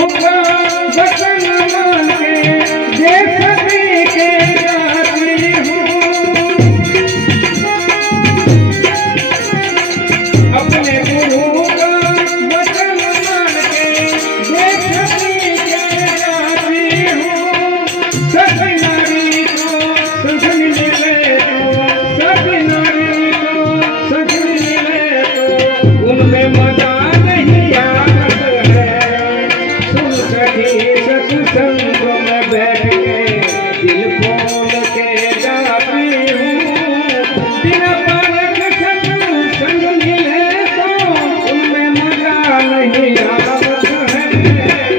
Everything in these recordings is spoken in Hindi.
वचन मान के देश के जाती हूँ, अपने गुरु का वचन मान के देश के जाती हूँ। सभी नारी को सुख मिले तो, सभी नारी को सुख मिले तो उनमें मजा नहीं आवत है। सुन सखी सत्संग में बैठ के दिल खोल के जाती हूँ। दिन पर सत्संग मिले तो उनमें मजा नहीं आवत है।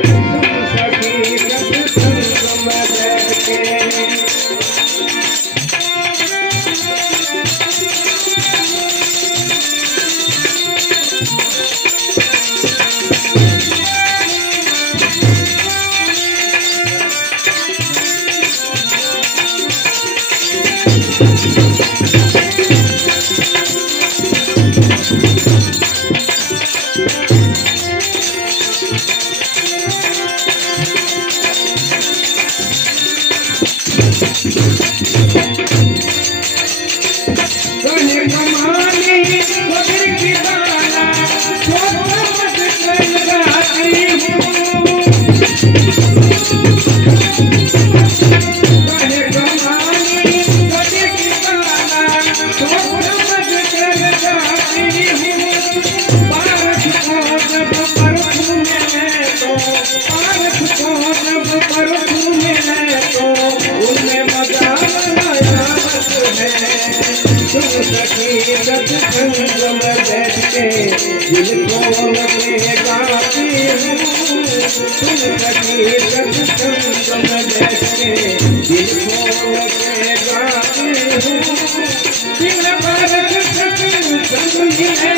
सुन सखी सत्संग में बैठ के गने कमानी वगर की बाला छोड़ मत लगाती हूँ। गने कमानी वगर की बाला छोड़ मत लगाती हूँ। पारस को जब परखूं मैं तो, पारस को जब परखूं मैं तो उनमें मजा आवत है। सुन सखी सत्संग में बैठ के दिल खोल के गाती हूँ। सुन सखी सत्संग में बैठ के दिल खोल के गाती हूँ। दिन भर सत्संग मिले